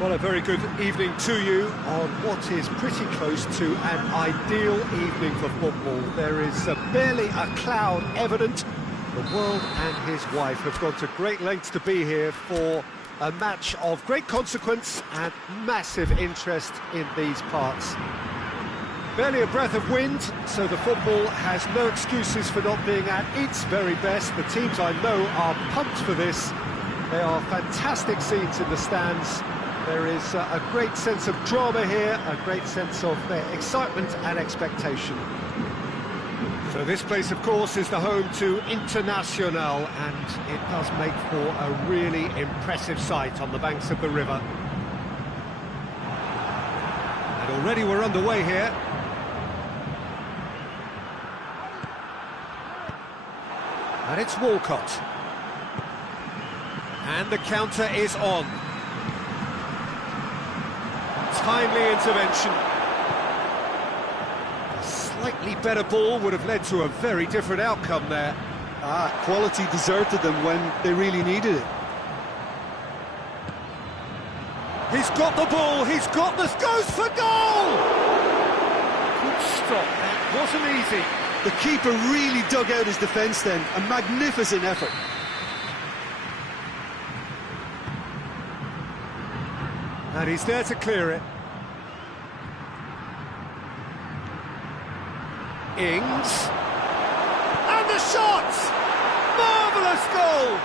Well, a very good evening to you on what is pretty close to an ideal evening for football. There is barely a cloud evident. The world and his wife have gone to great lengths to be here for a match of great consequence and massive interest in these parts. Barely a breath of wind, so the football has no excuses for not being at its very best. The teams I know are pumped for this. There are fantastic scenes in the stands. There is a great sense of drama here, a great sense of excitement and expectation. So this place, of course, is the home to Internacional, and it does make for a really impressive sight on the banks of the river. And already we're underway here. And it's Walcott. And the counter is on. Timely intervention. A slightly better ball would have led to a very different outcome there. Quality deserted them when they really needed it. He's got the ball, he's got this, goes for goal! Good stop, that wasn't easy. The keeper really dug out his defence then, a magnificent effort. And he's there to clear it. Ings. And the shot! Marvellous goal!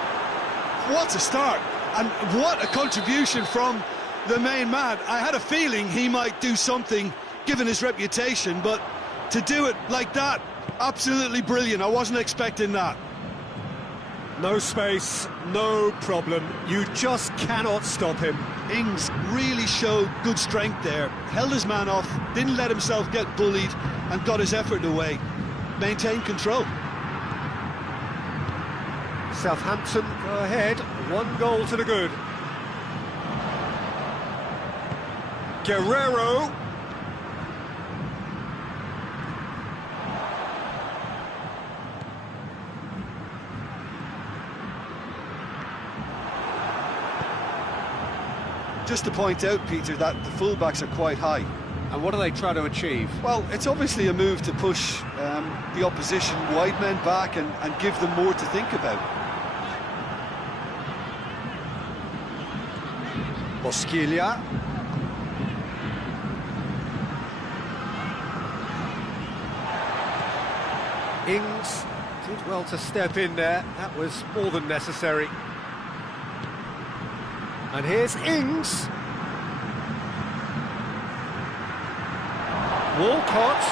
What a start, and what a contribution from the main man. I had a feeling he might do something, given his reputation, but to do it like that, absolutely brilliant. I wasn't expecting that. No space, no problem. You just cannot stop him. Ings really showed good strength there, held his man off, didn't let himself get bullied, and got his effort away. Maintained control. Southampton go ahead, 1 goal to the good. Guerrero. Just to point out, Peter, that the fullbacks are quite high. And what are they trying to achieve? Well, it's obviously a move to push the opposition wide men back and give them more to think about. Bosquilla. Ings did well to step in there. That was more than necessary. And here's Ings. Walcott.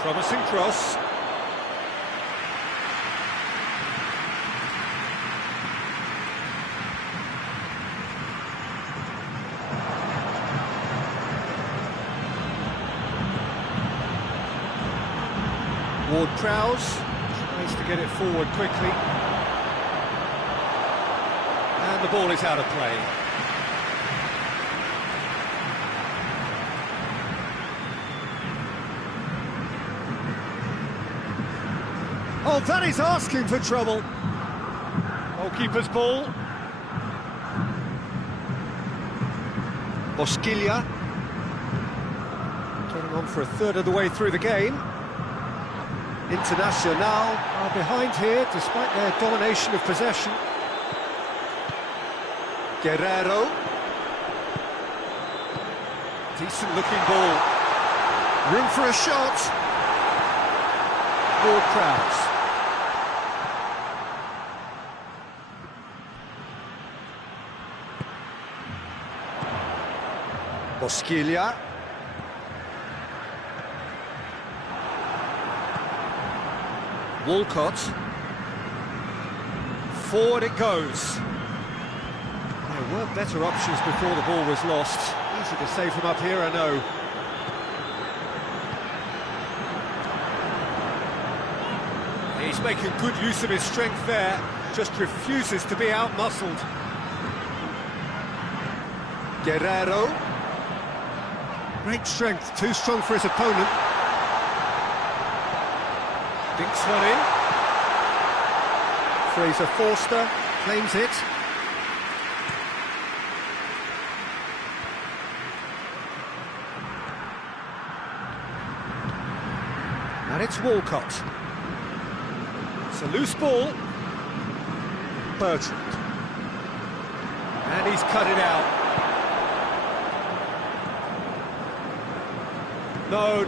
Promising cross. Ward-Prowse tries to get it forward quickly. And the ball is out of play. Oh, that is asking for trouble. Goalkeeper's ball. Bosquilla. Getting on for a third of the way through the game. Internacional are behind here, despite their domination of possession. Guerrero. Decent-looking ball. Room for a shot. Ward-Prowse. Bosquilla. Walcott. Forward it goes. There were better options before the ball was lost. Easy to save from up here, I know. He's making good use of his strength there, just refuses to be out-muscled. Guerrero. Great strength, too strong for his opponent. Dinks one in. Fraser Forster claims it. And it's Walcott. It's a loose ball. Bertrand. And he's cut it out.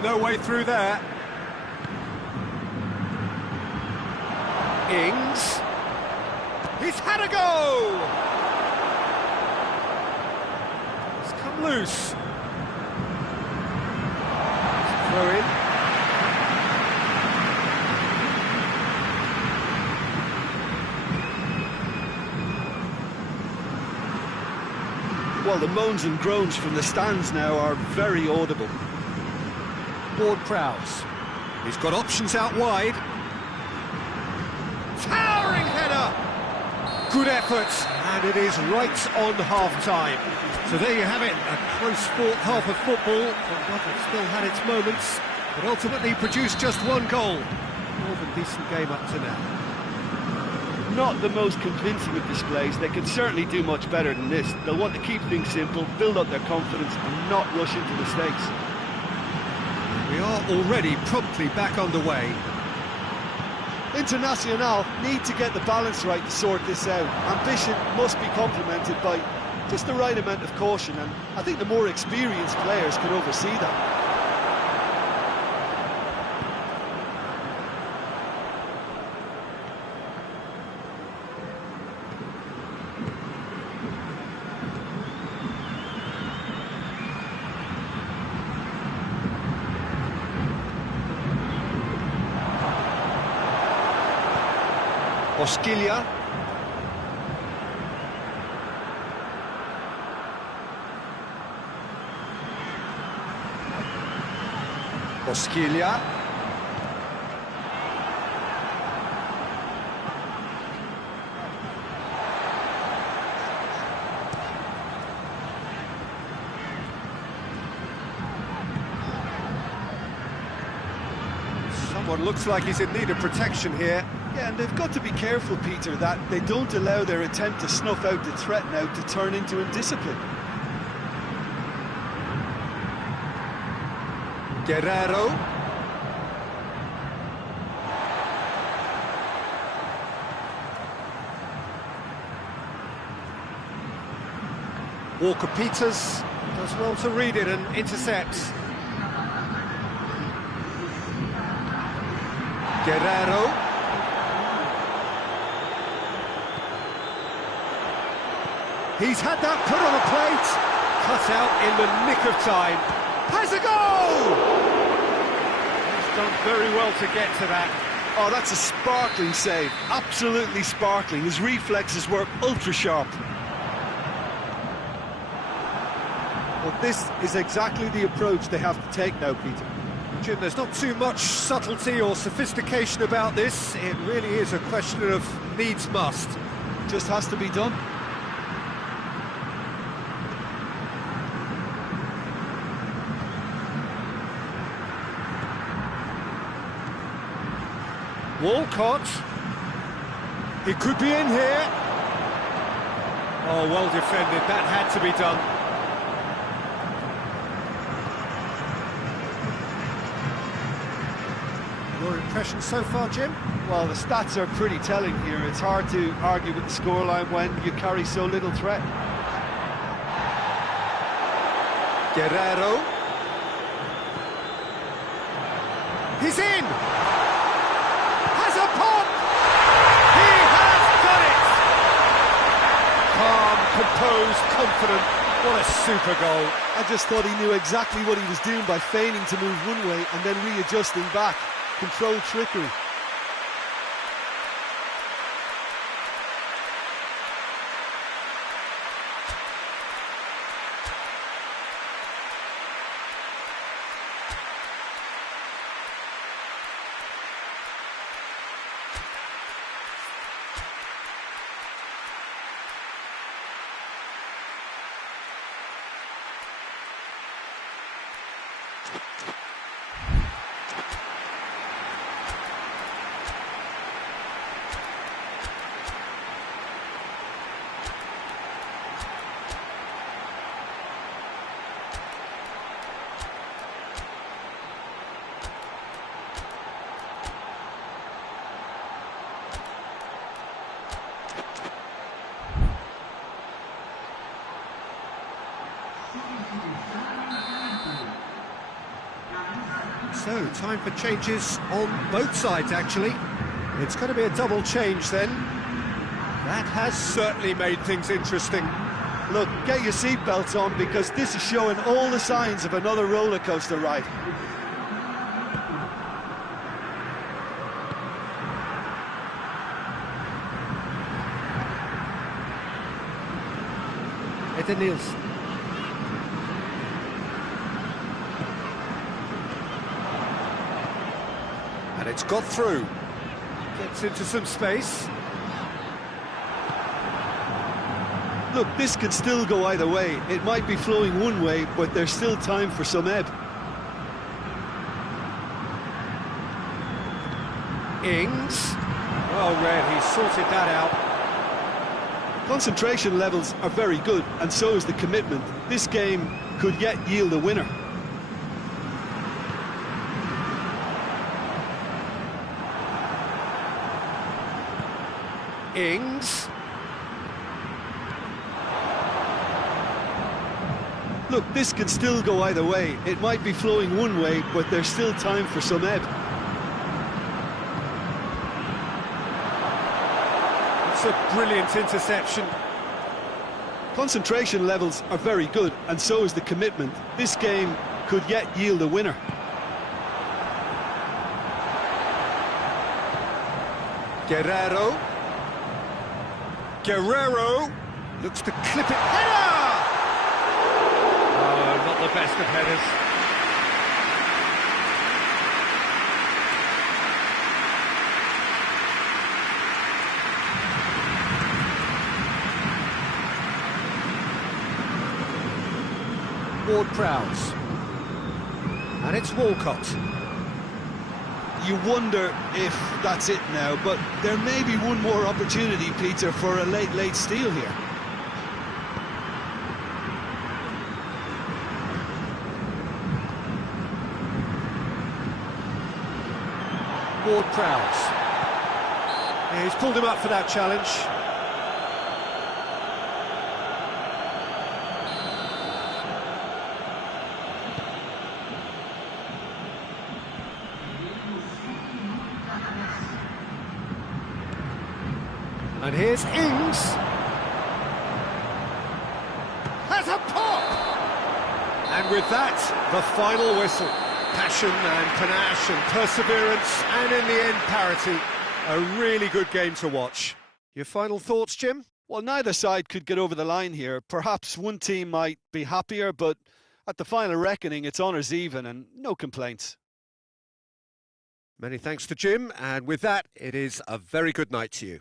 No way through there. Ings. He's had a go! It's come loose. Throw in. Well, the moans and groans from the stands now are very audible. Ward-Prowse. He's got options out wide. Towering header! Good effort, and it is right on half-time. So there you have it, a close-fought half of football. But still had its moments, but ultimately produced just one goal. More than decent game up to now. Not the most convincing of displays. They can certainly do much better than this. They'll want to keep things simple, build up their confidence and not rush into mistakes. We are already promptly back underway. Internacional need to get the balance right to sort this out. Ambition must be complemented by just the right amount of caution, and I think the more experienced players can oversee that. Bosquilla. Bosquilla. Someone looks like he's in need of protection here. Yeah, and they've got to be careful, Peter, that they don't allow their attempt to snuff out the threat now to turn into indiscipline. Guerrero. Walker-Peters does well to read it and intercepts. Guerrero. He's had that put on a plate. Cut out in the nick of time. Has a goal! He's done very well to get to that. Oh, that's a sparkling save. Absolutely sparkling. His reflexes were ultra-sharp. Well, this is exactly the approach they have to take now, Peter. Jim, there's not too much subtlety or sophistication about this. It really is a question of needs must. Just has to be done. Walcott. He could be in here. Oh, well defended. That had to be done. Your impression so far, Jim? Well, the stats are pretty telling here. It's hard to argue with the scoreline when you carry so little threat. Guerrero. He's in! Has a pop! He has done it! Calm, composed, confident. What a super goal. I just thought he knew exactly what he was doing by feigning to move one way and then readjusting back. Controlled trickery. So, time for changes on both sides, actually. It's going to be a double change then. That has certainly made things interesting. Look, get your seatbelts on, because this is showing all the signs of another roller coaster ride. Eden Nielsen. And it's got through. Gets into some space. Look, this can still go either way. It might be flowing one way, but there's still time for some ebb. Ings. Well read, he sorted that out. Concentration levels are very good, and so is the commitment. This game could yet yield a winner. Ings. Look, this can still go either way. It might be flowing one way, but there's still time for some ebb. It's a brilliant interception. Concentration levels are very good, and so is the commitment. This game could yet yield a winner. Guerrero. Guerrero looks to clip it. Header! Oh, not the best of headers. Ward-Prowse. And it's Walcott. You wonder if that's it now, but there may be one more opportunity, Peter, for a late steal here. Ward-Prowse. Yeah, he's pulled him up for that challenge. And here's Ings. Has a pop! And with that, the final whistle. Passion and panache and perseverance, and in the end, parity. A really good game to watch. Your final thoughts, Jim? Well, neither side could get over the line here. Perhaps one team might be happier, but at the final reckoning, it's honours even and no complaints. Many thanks to Jim, and with that, it is a very good night to you.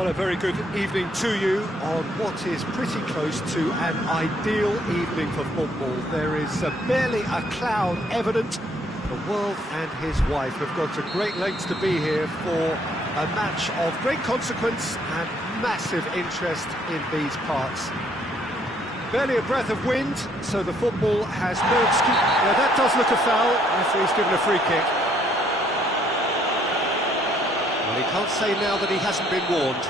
Well, a very good evening to you on what is pretty close to an ideal evening for football. There is barely a cloud evident. The world and his wife have gone to great lengths to be here for a match of great consequence and massive interest in these parts. Barely a breath of wind, so the football has no excuse. Yeah, that does look a foul. Referee's given a free kick. Well, he can't say now that he hasn't been warned.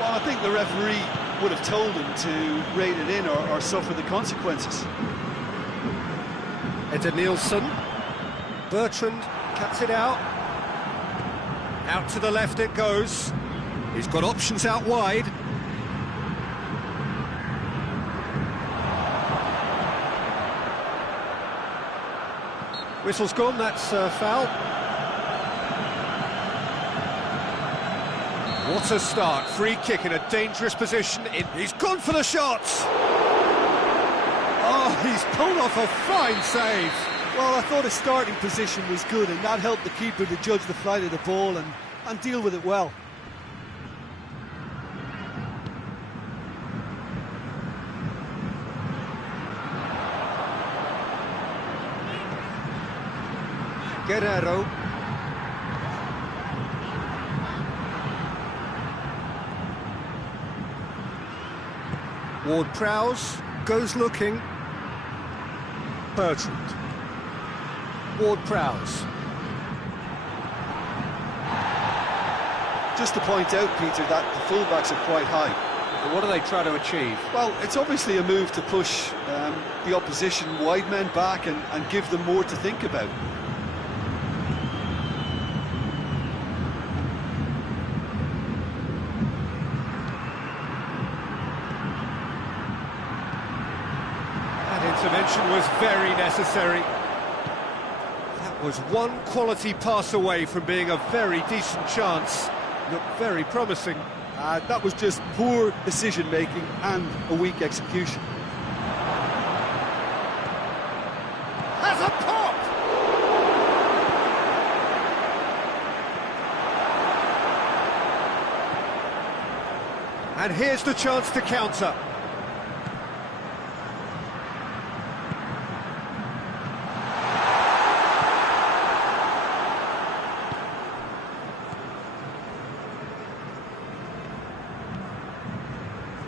Well, I think the referee would have told him to rein it in or suffer the consequences. Nielsen. Bertrand cuts it out. Out to the left it goes. He's got options out wide. Whistle's gone, that's foul. What a start, free kick in a dangerous position. He's gone for the shots! Oh, he's pulled off a fine save. Well, I thought his starting position was good, and that helped the keeper to judge the flight of the ball and deal with it well. Guerrero. Ward-Prowse goes looking. Bertrand. Ward-Prowse. Just to point out, Peter, that the fullbacks are quite high. But what are they trying to achieve? Well, it's obviously a move to push the opposition wide men back and give them more to think about. Intervention was very necessary. That was one quality pass away from being a very decent chance. Looked very promising. That was just poor decision-making and a weak execution. Has a pop! And here's the chance to counter.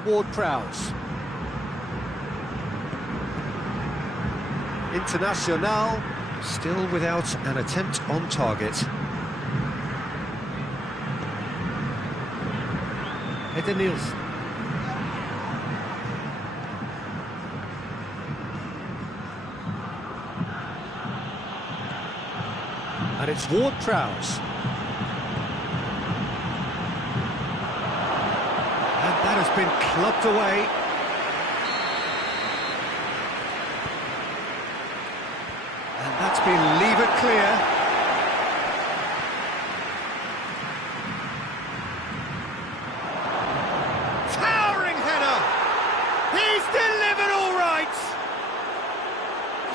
Ward-Prowse. Internacional still without an attempt on target. Nielsen. And it's Ward-Prowse. That has been clubbed away. And that's been levered clear. Towering header! He's delivered all right!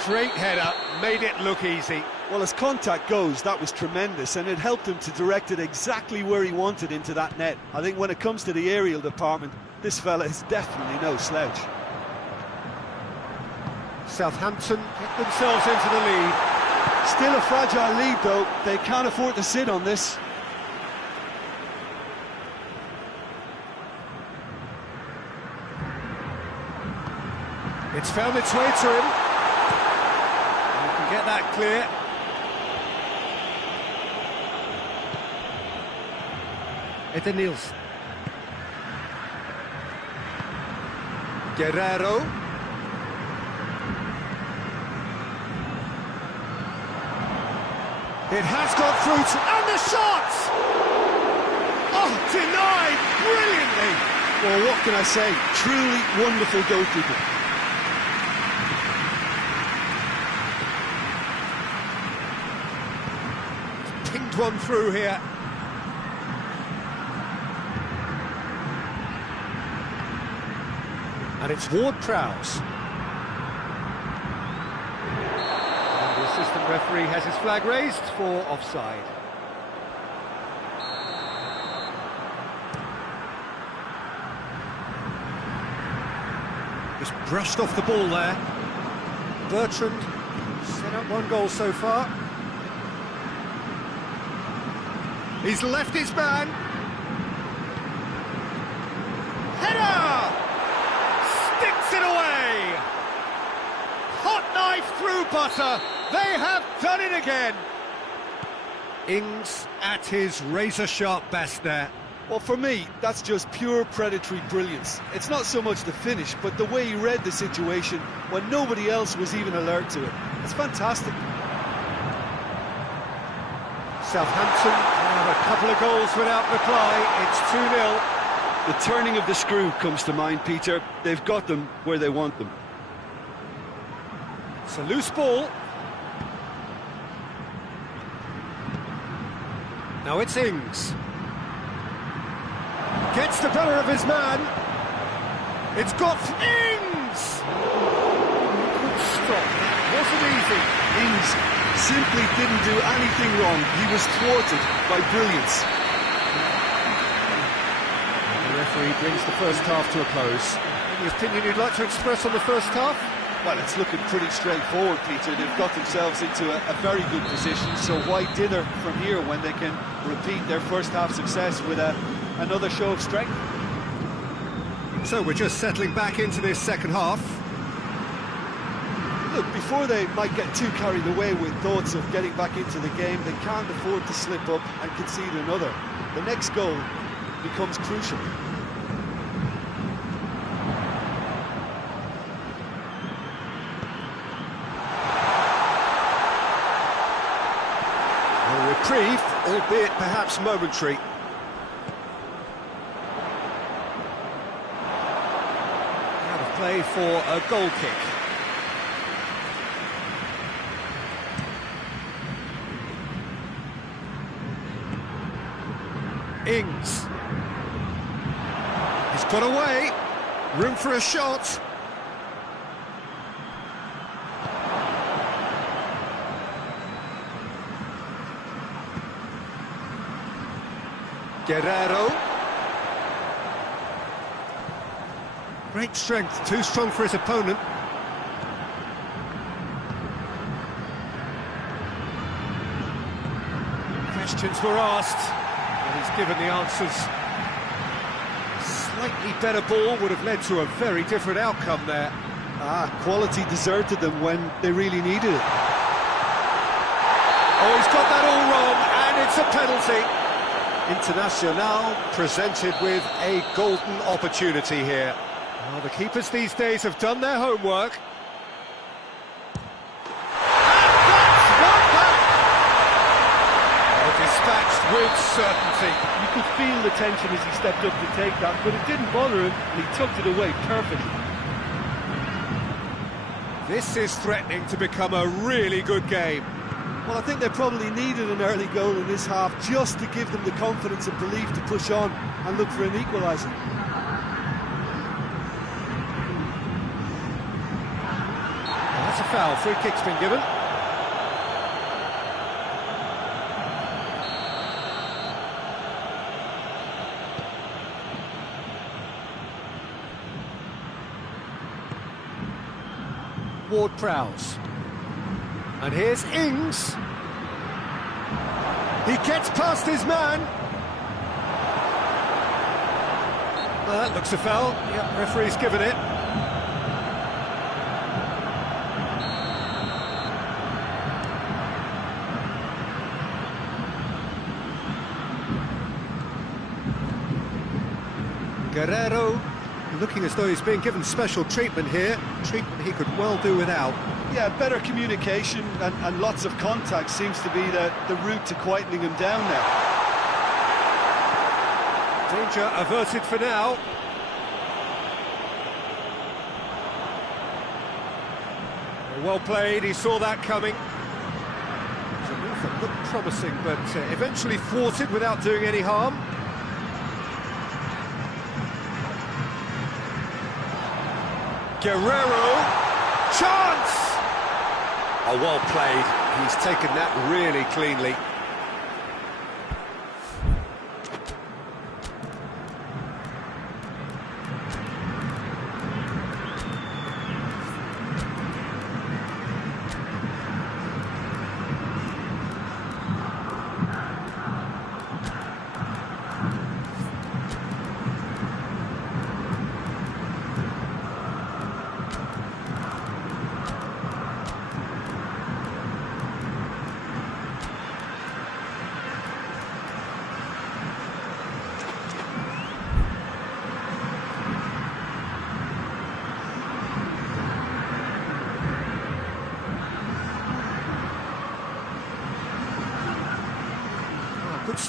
Great header, made it look easy. Well, as contact goes, that was tremendous, and it helped him to direct it exactly where he wanted into that net. I think when it comes to the aerial department, this fella is definitely no slouch. Southampton get themselves into the lead. Still a fragile lead, though. They can't afford to sit on this. It's found its way to him. You can get that clear. Nielsen. Guerrero. It has got through to... And the shot! Oh, denied brilliantly! Well, what can I say? Truly wonderful goalkeeper. Pinged one through here. And it's Ward-Prowse. And the assistant referee has his flag raised for offside. Just brushed off the ball there. Bertrand set up one goal so far. He's left his man. Header! Sticks it away! Hot knife through butter. They have done it again. Ings at his razor-sharp best there. Well, for me, that's just pure predatory brilliance. It's not so much the finish, but the way he read the situation when nobody else was even alert to it. It's fantastic. Southampton have a couple of goals without reply. It's 2-0. The turning of the screw comes to mind, Peter. They've got them where they want them. It's a loose ball. Now it's Ings. Gets the better of his man. It's got Ings! Good stop. That wasn't easy. Ings simply didn't do anything wrong. He was thwarted by brilliance. The referee brings the first half to a close. Any opinion you'd like to express on the first half? Well, it's looking pretty straightforward, Peter. They've got themselves into a very good position, so why dither from here when they can repeat their first half success with another show of strength? So we're just settling back into this second half. Look, before they might get too carried away with thoughts of getting back into the game, they can't afford to slip up and concede another. The next goal becomes crucial. A reprieve, albeit perhaps momentary. Out of play for a goal kick. Ings. He's got away. Room for a shot. Guerrero. Great strength, too strong for his opponent. Questions were asked, and he's given the answers. A slightly better ball would have led to a very different outcome there. Quality deserted them when they really needed it. Oh, he's got that all wrong, and it's a penalty. Internacional presented with a golden opportunity here. Well, the keepers these days have done their homework. Dispatched with certainty. You could feel the tension as he stepped up to take that, but it didn't bother him, and he tucked it away perfectly. This is threatening to become a really good game. Well, I think they probably needed an early goal in this half just to give them the confidence and belief to push on and look for an equaliser. That's a foul. Free kick's been given. Ward-Prowse. And here's Ings. He gets past his man. Well, that looks a foul. Yep, referee's given it. Guerrero, looking as though he's being given special treatment here. Treatment he could well do without. Yeah, better communication and lots of contact seems to be the route to quietening him down now. Danger averted for now. Well played, he saw that coming. It's a move that looked promising, but eventually thwarted without doing any harm. Guerrero, chance! Oh, well played. He's taken that really cleanly.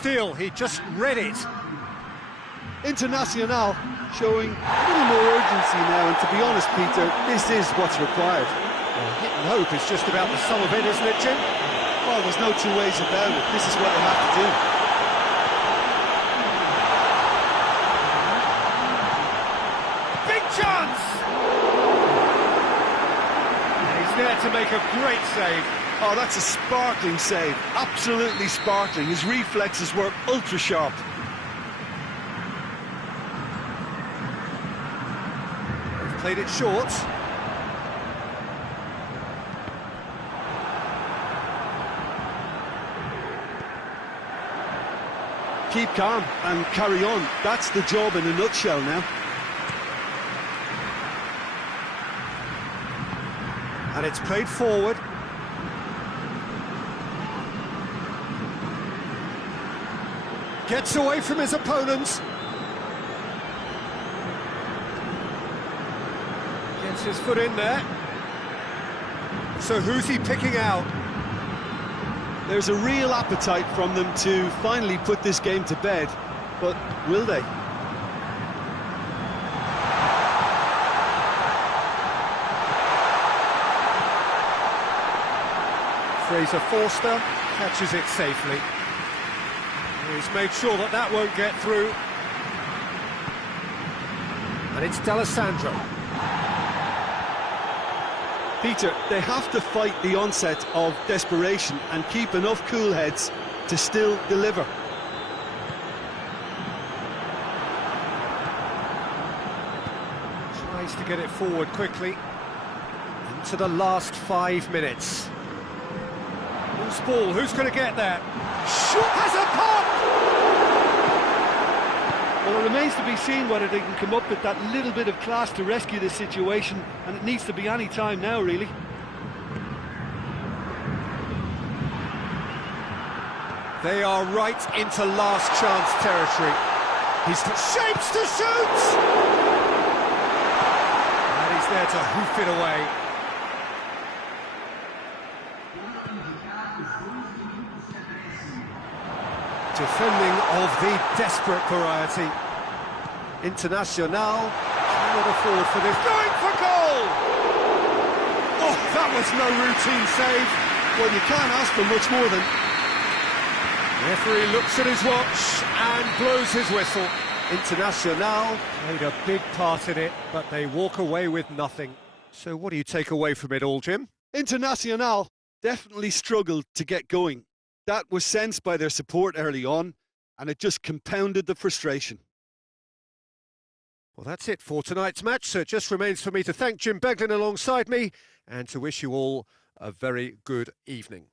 steal, he just read it. Internacional showing a little more urgency now, and to be honest, Peter, this is what's required. Well, hit and hope is just about the sum of it, isn't it, Jim? Well, there's no two ways about it. This is what they have to do. Big chance! And he's there to make a great save. Oh, that's a sparkling save. Absolutely sparkling. His reflexes were ultra sharp. They've played it short. Keep calm and carry on. That's the job in a nutshell now. And it's played forward. Gets away from his opponents. Gets his foot in there. So who's he picking out? There's a real appetite from them to finally put this game to bed, but will they? Fraser Forster catches it safely. He's made sure that that won't get through. And it's D'Alessandro. Peter, they have to fight the onset of desperation and keep enough cool heads to still deliver. Tries to get it forward quickly. Into the last 5 minutes. Loose ball, who's going to get that? Shoot, has a pop! Well, it remains to be seen whether they can come up with that little bit of class to rescue this situation, and it needs to be any time now, really. They are right into last chance territory. He's shapes to shoot! And he's there to hoof it away. Defending of the desperate variety. Internacional cannot afford for this. Going for goal! Oh, that was no routine save. Well, you can't ask for much more than... Referee looks at his watch and blows his whistle. Internacional played a big part in it, but they walk away with nothing. So what do you take away from it all, Jim? Internacional definitely struggled to get going. That was sensed by their support early on, and it just compounded the frustration. Well, that's it for tonight's match, so it just remains for me to thank Jim Beglin alongside me and to wish you all a very good evening.